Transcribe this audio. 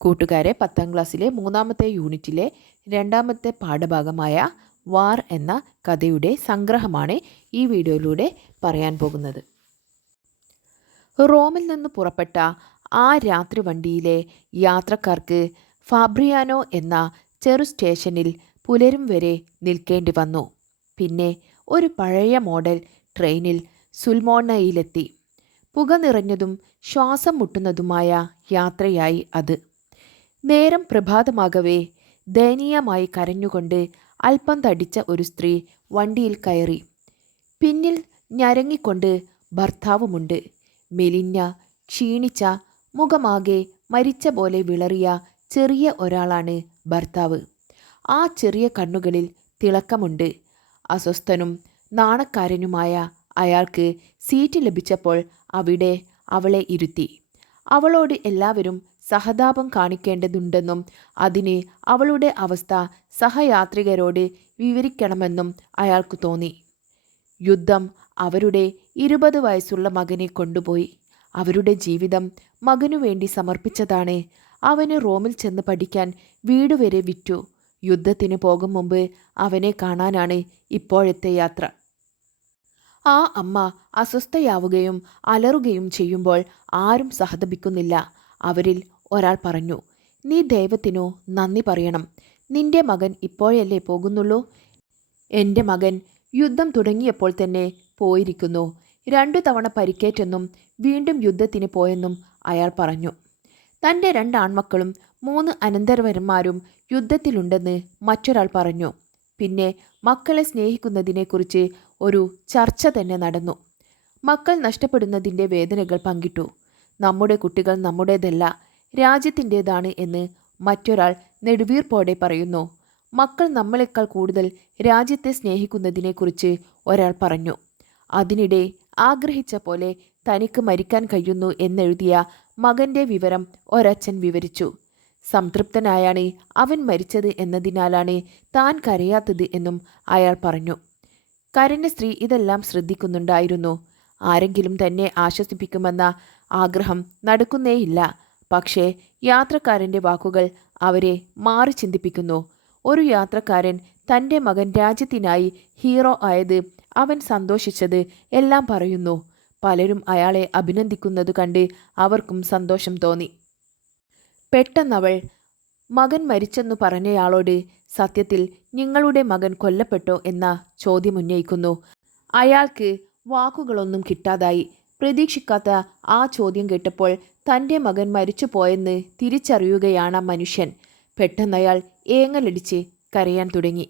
കൂട്ടുകാരെ, 10ാം ക്ലാസ്സിലെ 3ാമത്തെ യൂണിറ്റിലെ 2ാമത്തെ പാഠഭാഗമായ വാർ എന്ന കഥയുടെ സംഗ്രഹമാണ് ഈ വീഡിയോയിലൂടെ പറയാൻ പോകുന്നത്. റോമിൽ നിന്ന് പുറപ്പെട്ട ആ രാത്രി വണ്ടിയിലെ യാത്രക്കാർക്ക് ഫാബ്രിയാനോ എന്ന ചെറു സ്റ്റേഷനിൽ പുലരും വരെ നിൽക്കേണ്ടി വന്നു. പിന്നെ ഒരു പഴയ മോഡൽ ട്രെയിനിൽ സുൽമോണയിലെത്തി. പുക നിറഞ്ഞതും ശ്വാസം മുട്ടുന്നതുമായ യാത്രയായി അത്. നേരം പ്രഭാതമാകവേ ദയനീയമായി കരഞ്ഞുകൊണ്ട് അല്പം തടിച്ച ഒരു സ്ത്രീ വണ്ടിയിൽ കയറി. പിന്നിൽ ഞരങ്ങിക്കൊണ്ട് ഭർത്താവുമുണ്ട്. മെലിഞ്ഞ, ക്ഷീണിച്ച, മുഖമാകെ മരിച്ച പോലെ വിളറിയ ചെറിയ ഒരാളാണ് ഭർത്താവ്. ആ ചെറിയ കണ്ണുകളിൽ തിളക്കമുണ്ട്. അസ്വസ്ഥനും നാണക്കാരനുമായ അയാൾക്ക് സീറ്റ് ലഭിച്ചപ്പോൾ അവിടെ അവളെ ഇരുത്തി. അവളോട് എല്ലാവരും സഹതാപം കാണിക്കേണ്ടതുണ്ടെന്നും അതിന് അവളുടെ അവസ്ഥ സഹയാത്രികരോട് വിവരിക്കണമെന്നും അയാൾക്ക് തോന്നി. യുദ്ധം അവരുടെ 20 വയസ്സുള്ള മകനെ കൊണ്ടുപോയി. അവരുടെ ജീവിതം മകനു വേണ്ടി സമർപ്പിച്ചതാണ്. അവന് റോമിൽ ചെന്ന് പഠിക്കാൻ വീട് വരെ വിറ്റു. യുദ്ധത്തിന് പോകും മുമ്പ് അവനെ കാണാനാണ് ഇപ്പോഴത്തെ യാത്ര. ആ അമ്മ അസ്വസ്ഥയാവുകയും അലറുകയും ചെയ്യുമ്പോൾ ആരും സഹതപിക്കുന്നില്ല. അവരിൽ ഒരാൾ പറഞ്ഞു, "നീ ദൈവത്തിനു നന്ദി പറയണം. നിന്റെ മകൻ ഇപ്പോഴല്ലേ പോകുന്നുള്ളൂ? എൻ്റെ മകൻ യുദ്ധം തുടങ്ങിയപ്പോൾ തന്നെ പോയിരിക്കുന്നു. 2 തവണ പരിക്കേറ്റെന്നും വീണ്ടും യുദ്ധത്തിന് പോയെന്നും അയാൾ പറഞ്ഞു. തൻ്റെ 2 ആൺമക്കളും 3 അനന്തരവന്മാരും യുദ്ധത്തിലുണ്ടെന്ന് മറ്റൊരാൾ പറഞ്ഞു. പിന്നെ മക്കളെ സ്നേഹിക്കുന്നതിനെക്കുറിച്ച് ഒരു ചർച്ച തന്നെ നടന്നു. മക്കൾ നഷ്ടപ്പെടുന്നതിൻ്റെ വേദനകൾ പങ്കിട്ടു. നമ്മുടെ കുട്ടികൾ നമ്മുടേതല്ല, രാജ്യത്തിൻ്റേതാണ് എന്ന് മറ്റൊരാൾ നെടുവീർപ്പോടെ പറയുന്നു. മക്കൾ നമ്മളെക്കാൾ കൂടുതൽ രാജ്യത്തെ സ്നേഹിക്കുന്നതിനെക്കുറിച്ച് ഒരാൾ പറഞ്ഞു. അതിനിടെ ആഗ്രഹിച്ച പോലെ തനിക്ക് മരിക്കാൻ കഴിയുന്നു എന്നെഴുതിയ മകൻ്റെ വിവരം ഒരച്ഛൻ വിവരിച്ചു. സംതൃപ്തനായാണ് അവൻ മരിച്ചത് എന്നതിനാലാണ് താൻ കരയാത്തത് എന്നും അയാൾ പറഞ്ഞു. കരഞ്ഞ സ്ത്രീ ഇതെല്ലാം ശ്രദ്ധിക്കുന്നുണ്ടായിരുന്നു. ആരെങ്കിലും തന്നെ ആശ്വസിപ്പിക്കുമെന്ന ആഗ്രഹം നടക്കുന്നേയില്ല. പക്ഷേ യാത്രക്കാരൻ്റെ വാക്കുകൾ അവരെ മാറി ചിന്തിപ്പിക്കുന്നു. ഒരു യാത്രക്കാരൻ തൻ്റെ മകൻ രാജ്യത്തിനായി ഹീറോ ആയത്, അവൻ സന്തോഷിച്ചത് എല്ലാം പറയുന്നു. പലരും അയാളെ അഭിനന്ദിക്കുന്നത് കണ്ട് അവർക്കും സന്തോഷം തോന്നി. പെട്ടെന്നവൾ മകൻ മരിച്ചെന്നു പറഞ്ഞയാളോട് സത്യത്തിൽ നിങ്ങളുടെ മകൻ കൊല്ലപ്പെട്ടോ എന്ന ചോദ്യമുന്നയിക്കുന്നു. അയാൾക്ക് വാക്കുകളൊന്നും കിട്ടാതായി. പ്രതീക്ഷിക്കാത്ത ആ ചോദ്യം കേട്ടപ്പോൾ തൻ്റെ മകൻ മരിച്ചു പോയെന്ന് തിരിച്ചറിയുകയാണ് മനുഷ്യൻ. പെട്ടെന്നയാൾ ഏങ്ങലടിച്ച് കരയാൻ തുടങ്ങി.